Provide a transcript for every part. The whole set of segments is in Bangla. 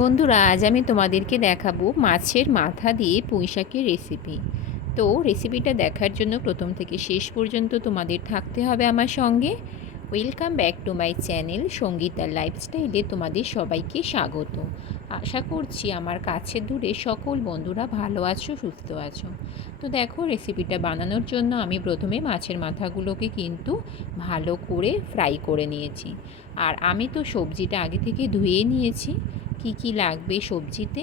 বন্ধুরা, আজ আমি তোমাদেরকে দেখাবো মাছের মাথা দিয়ে পুঁইশাকের রেসিপি তো রেসিপিটা দেখার জন্য প্রথম থেকে শেষ পর্যন্ত তোমাদের থাকতে হবে আমার সঙ্গে। Welcome back to my channel সঙ্গীতার লাইফস্টাইলে তোমাদের সবাইকে স্বাগত। আশা করছি আমার কাছে দূরে সকল বন্ধুরা ভালো আছো, সুস্থ আছো। তো দেখো রেসিপিটা বানানোর জন্য আমি প্রথমে মাছের মাথাগুলোকে কিন্তু ভালো করে ফ্রাই করে নিয়েছি। আর আমি তো সবজিটা আগে থেকে ধুয়ে নিয়েছি। কি কি লাগবে সবজিতে?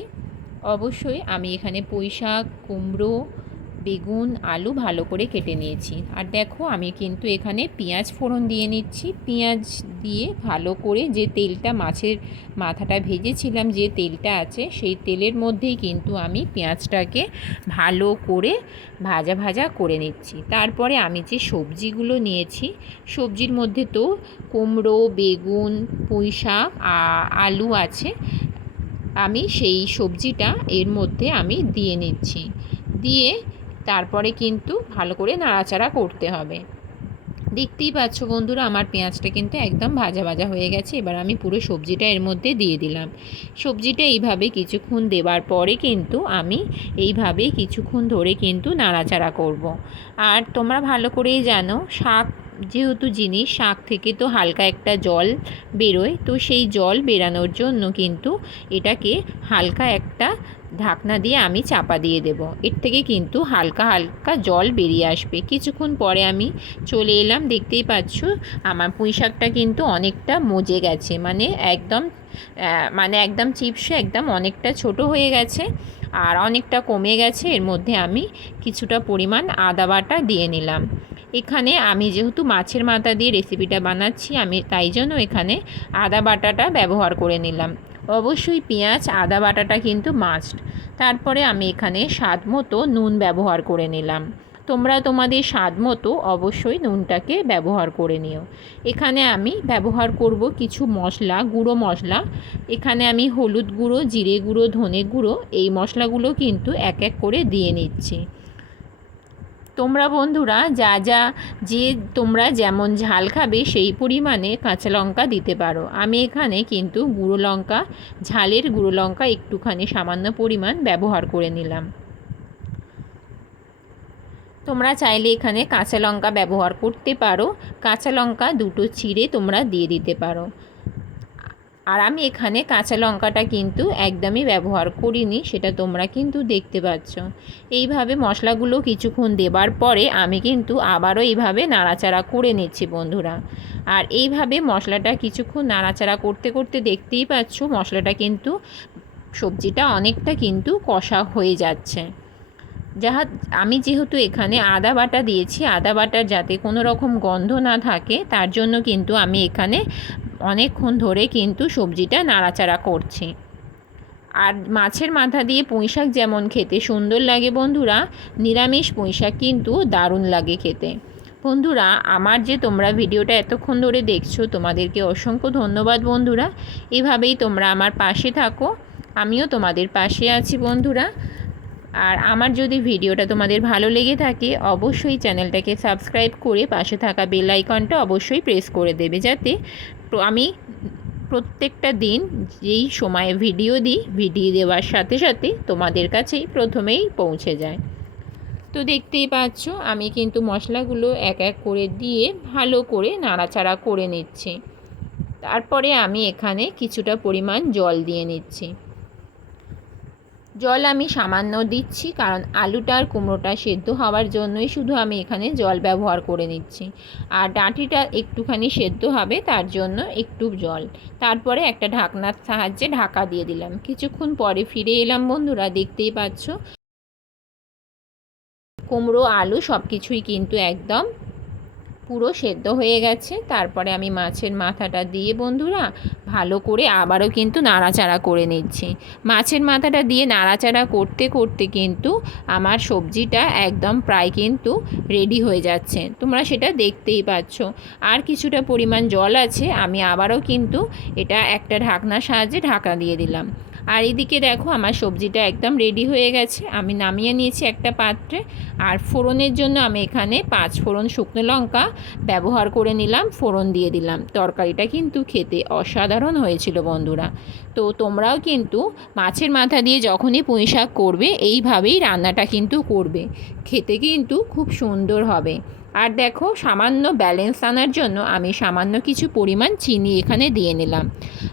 অবশ্যই আমি এখানে পুঁই শাক কুমড়ো বেগুন, আলু ভালো করে কেটে নিয়েছি। আর দেখো, আমি কিন্তু এখানে পেঁয়াজ ফোড়ন দিয়ে নিচ্ছি। পেঁয়াজ দিয়ে ভালো করে যে তেলটা মাছের মাথাটা ভেজেছিলাম, যে তেলটা আছে, সেই তেলের মধ্যেই কিন্তু আমি পেঁয়াজটাকে ভালো করে ভাজা ভাজা করে নিচ্ছি। তারপরে আমি যে সবজিগুলো নিয়েছি, সবজির মধ্যে তো কুমড়ো, বেগুন, পুঁই শাক আলু আছে, আমি সেই সবজিটা এর মধ্যে আমি দিয়ে নিচ্ছি। দিয়ে তারপরে কিন্তু ভালো করে নাড়াচাড়া করতে হবে। দেখতেই পাচ্ছ বন্ধুরা, আমার পেঁয়াজটা কিন্তু একদম ভাজা ভাজা হয়ে গেছে। এবার আমি পুরো সবজিটা এর মধ্যে দিয়ে দিলাম। সবজিটা এইভাবে কিছুক্ষণ দেবার পরে কিন্তু আমি এইভাবে কিছুক্ষণ ধরে কিন্তু নাড়াচাড়া করব। আর তোমরা ভালো করেই জানো, শাক যেহেতু জিনিস, শাক থেকে তো হালকা একটা জল বেরোয়। তো সেই জল বেরানোর জন্য কিন্তু এটাকে হালকা একটা ঢাকনা দিয়ে আমি চাপা দিয়ে দেব। এর থেকে কিন্তু হালকা হালকা জল বেরিয়ে আসবে। কিছুক্ষণ পরে আমি চলে এলাম। দেখতেই পাচ্ছ, আমার পুঁই শাকটা কিন্তু অনেকটা মজে গেছে। মানে একদম মানে একদম চিপসে একদম অনেকটা ছোট হয়ে গেছে আর অনেকটা কমে গেছে। এর মধ্যে আমি কিছুটা পরিমাণ আদা বাটা দিয়ে নিলাম। এখানে আমি যেহেতু মাছের মাথা দিয়ে রেসিপিটা বানাচ্ছি, আমি তাই জন্য এখানে আদা বাটাটা ব্যবহার করে নিলাম। অবশ্যই পেঁয়াজ, আদা বাটাটা কিন্তু মাস্ট তারপরে আমি এখানে স্বাদ মতো নুন ব্যবহার করে নিলাম। তোমরা তোমাদের স্বাদ মতো অবশ্যই নুনটাকে ব্যবহার করে নিও। এখানে আমি ব্যবহার করব কিছু মশলা, গুঁড়ো মশলা। এখানে আমি হলুদ গুঁড়ো, জিরে গুঁড়ো, ধনে গুঁড়ো, এই মশলাগুলো কিন্তু এক এক করে দিয়ে নিচ্ছি। তোমরা বন্ধুরা যা যা যে তোমরা যেমন ঝাল খাবে সেই পরিমাণে কাঁচা লঙ্কা দিতে পারো। আমি এখানে কিন্তু গুঁড়ো লঙ্কা, ঝালের গুঁড়ো লঙ্কা একটুখানি সামান্য পরিমাণ ব্যবহার করে নিলাম। তোমরা চাইলে এখানে কাঁচা লঙ্কা ব্যবহার করতে পারো। কাঁচা লঙ্কা দুটো চিড়ে তোমরা দিয়ে দিতে পারো। আর আমি এখানে কাঁচা লঙ্কাটা কিন্তু একদমই ব্যবহার করিনি, সেটা তোমরা কিন্তু দেখতে পাচ্ছ। এইভাবে মশলাগুলো কিছুক্ষণ দেবার পরে আমি কিন্তু আবারও এইভাবে নাড়াচাড়া করে নিচ্ছি বন্ধুরা। আর এইভাবে মশলাটা কিছুক্ষণ নাড়াচাড়া করতে করতে দেখতেই পাচ্ছ মশলাটা কিন্তু সবজিটা অনেকটা কিন্তু কষা হয়ে যাচ্ছে। যাহা, আমি যেহেতু এখানে আদা বাটা দিয়েছি, আদা বাটার যাতে কোনো রকম গন্ধ না থাকে, তার জন্য কিন্তু আমি এখানে অনেকক্ষণ ধরে কিন্তু সবজিটা নাড়াচাড়া করছি। আর মাছের মাথা দিয়ে পুঁইশাক যেমন খেতে সুন্দর লাগে বন্ধুরা, নিরামিষ পুঁইশাক কিন্তু দারুণ লাগে খেতে। বন্ধুরা, আমার যে তোমরা ভিডিওটা এতক্ষণ ধরে দেখছ, তোমাদেরকে অসংখ্য ধন্যবাদ বন্ধুরা। এভাবেই তোমরা আমার পাশে থাকো, আমিও তোমাদের পাশে আছি বন্ধুরা। আর আমার যদি ভিডিওটা তোমাদের ভালো লেগে থাকে, অবশ্যই চ্যানেলটাকে সাবস্ক্রাইব করে পাশে থাকা বেল আইকনটা অবশ্যই প্রেস করে দেবে যাতে আমি প্রত্যেকটা দিন যেই সময়ে ভিডিও দিই, ভিডিও দেওয়ার সাথে সাথে তোমাদের কাছেই প্রথমেই পৌঁছে যায়। তো দেখতেই পাচ্ছ, আমি কিন্তু মশলাগুলো এক এক করে দিয়ে ভালো করে নাড়াচাড়া করে নিচ্ছি। তারপরে আমি এখানে কিছুটা পরিমাণ জল দিয়ে নিচ্ছি। জল আমি সামান্য দিচ্ছি, কারণ আলুটা আর কুমড়োটা সেদ্ধ হওয়ার জন্যই শুধু আমি এখানে জল ব্যবহার করে নিচ্ছি। আর ডাঁটিটা একটুখানি সেদ্ধ হবে, তার জন্য একটু জল। তারপরে একটা ঢাকনার সাহায্যে ঢাকা দিয়ে দিলাম। কিছুক্ষণ পরে ফিরে এলাম বন্ধুরা, দেখতেই পাচ্ছ। কুমড়ো, আলু সব কিছুই কিন্তু একদম পুরো সেদ্ধ হয়ে গেছে। তারপরে আমি মাছের মাথাটা দিয়ে বন্ধুরা ভালো করে আবারও কিন্তু নাড়াচাড়া করে নিচ্ছি। মাছের মাথাটা দিয়ে নাড়াচাড়া করতে করতে কিন্তু আমার সবজিটা একদম প্রায় কিন্তু রেডি হয়ে যাচ্ছে। তোমরা সেটা দেখতেই পাচ্ছ। আর কিছুটা পরিমাণ জল আছে, আমি আবারও কিন্তু এটা একটা ঢাকনার সাহায্যে ঢাকা দিয়ে দিলাম। আর এদিকে দেখো আমার সবজিটা একদম রেডি হয়ে গেছে। আমি নামিয়ে নিয়েছি একটা পাত্রে। আর ফোড়নের জন্য আমি এখানে পাঁচ ফোড়ন শুকনো লঙ্কা ব্যবহার করে নিলাম, ফোড়ন দিয়ে দিলাম। তরকারিটা কিন্তু খেতে অসাধারণ হয়েছিল বন্ধুরা। তো তোমরাও কিন্তু মাছের মাথা দিয়ে যখনই পুঁই শাক করবে, এইভাবেই রান্নাটা কিন্তু করবে। খেতে কিন্তু খুব সুন্দর হবে। আর দেখো, সামান্য ব্যালেন্স আনার জন্য আমি সামান্য কিছু পরিমাণ চিনি এখানে দিয়ে নিলাম।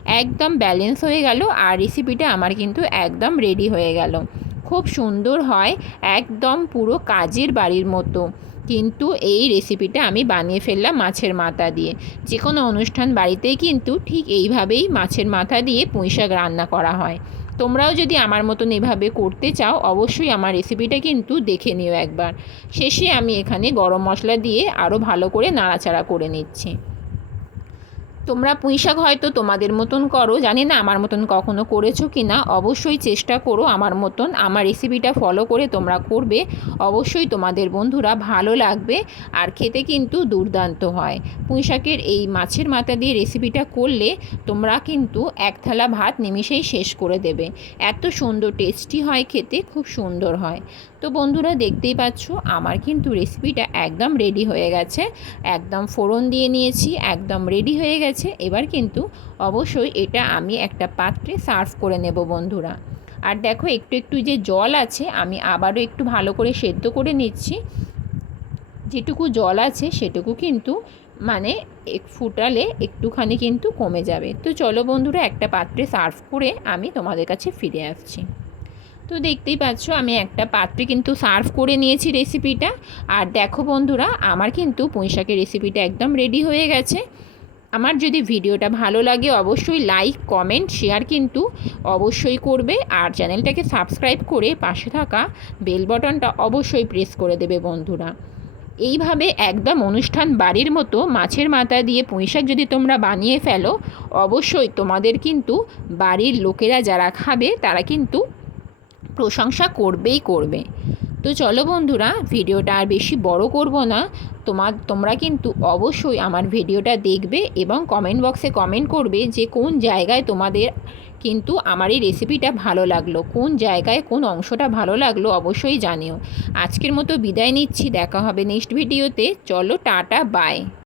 একদম ব্যালেন্স হয়ে গেল আর রেসিপিটা আমার কিন্তু একদম রেডি হয়ে গেল। খুব সুন্দর হয়, একদম পুরো কাজের বাড়ির মতো। কিন্তু এই রেসিপিটা আমি বানিয়ে ফেললাম মাছের মাথা দিয়ে। যে কোনো অনুষ্ঠান বাড়িতেই কিন্তু ঠিক এইভাবেই মাছের মাথা দিয়ে পুঁই শাক রান্না করা হয়। তোমরাও যদি আমার মতন এভাবে করতে চাও, অবশ্যই আমার রেসিপিটা কিন্তু দেখে নিও একবার। শেষে আমি এখানে গরম মশলা দিয়ে আরও ভালো করে নাড়াচাড়া করে নিচ্ছি। তোমরা পুঁই শাক হয়তো তোমাদের মতন করো, জানি না আমার মতন কখনো করেছ কি না অবশ্যই চেষ্টা করো আমার মতন, আমার রেসিপিটা ফলো করে তোমরা করবে, অবশ্যই তোমাদের বন্ধুরা ভালো লাগবে আর খেতে কিন্তু দুর্দান্ত হয়। পুঁইশাকের এই মাছের মাথা দিয়ে রেসিপিটা করলে তোমরা কিন্তু এক থালা ভাত নিমিষেই শেষ করে দেবে। এত সুন্দর টেস্টি হয় খেতে, খুব সুন্দর হয়। তো বন্ধুরা দেখতেই পাচ্ছ, আমার কিন্তু রেসিপিটা একদম রেডি হয়ে গেছে, একদম ফোড়ন দিয়ে নিয়েছি, একদম রেডি হয়ে গেছে। এবার কিন্তু অবশ্যই এটা আমি একটা পাত্রে সার্ভ করে নেব বন্ধুরা। আর দেখো একটু একটু যে জল আছে, আমি আবারও একটু ভালো করে সেদ্ধ করে নিচ্ছি। যেটুকু জল আছে, সেটুকু কিন্তু মানে এক ফুটালে একটুখানি কিন্তু কমে যাবে। তো চলো বন্ধুরা, একটা পাত্রে সার্ভ করে আমি তোমাদের কাছে ফিরে আসছি। তো দেখতেই পাচ্ছ, আমি একটা পাত্রে কিন্তু সার্ভ করে নিয়েছি রেসিপিটা। আর দেখো বন্ধুরা, আমার কিন্তু পুঁইশাকের রেসিপিটা একদম রেডি হয়ে গেছে। আমার যদি ভিডিওটা ভালো লাগে অবশ্যই লাইক, কমেন্ট, শেয়ার কিন্তু অবশ্যই করবে। আর চ্যানেলটাকে সাবস্ক্রাইব করে পাশে থাকা বেল বটনটা অবশ্যই প্রেস করে দেবে বন্ধুরা। এইভাবে একদম অনুষ্ঠান বাড়ির মতো মাছের মাথা দিয়ে পুঁইশাক যদি তোমরা বানিয়ে ফেলো, অবশ্যই তোমাদের কিন্তু বাড়ির লোকেরা যারা খাবে তারা কিন্তু প্রশংসা করবেই করবে। তো চলো বন্ধুরা, ভিডিওটা আর বেশি বড় করব না। তোমার, তোমরা কিন্তু অবশ্যই আমার ভিডিওটা দেখবে এবং কমেন্ট বক্সে কমেন্ট করবে যে কোন জায়গায় তোমাদের কিন্তু আমার এই রেসিপিটা ভালো লাগল, কোন জায়গায় কোন অংশটা ভালো লাগল অবশ্যই জানিও। আজকের মতো বিদায় নিচ্ছি, দেখা হবে নেক্সট ভিডিওতে চলো, টাটা বাই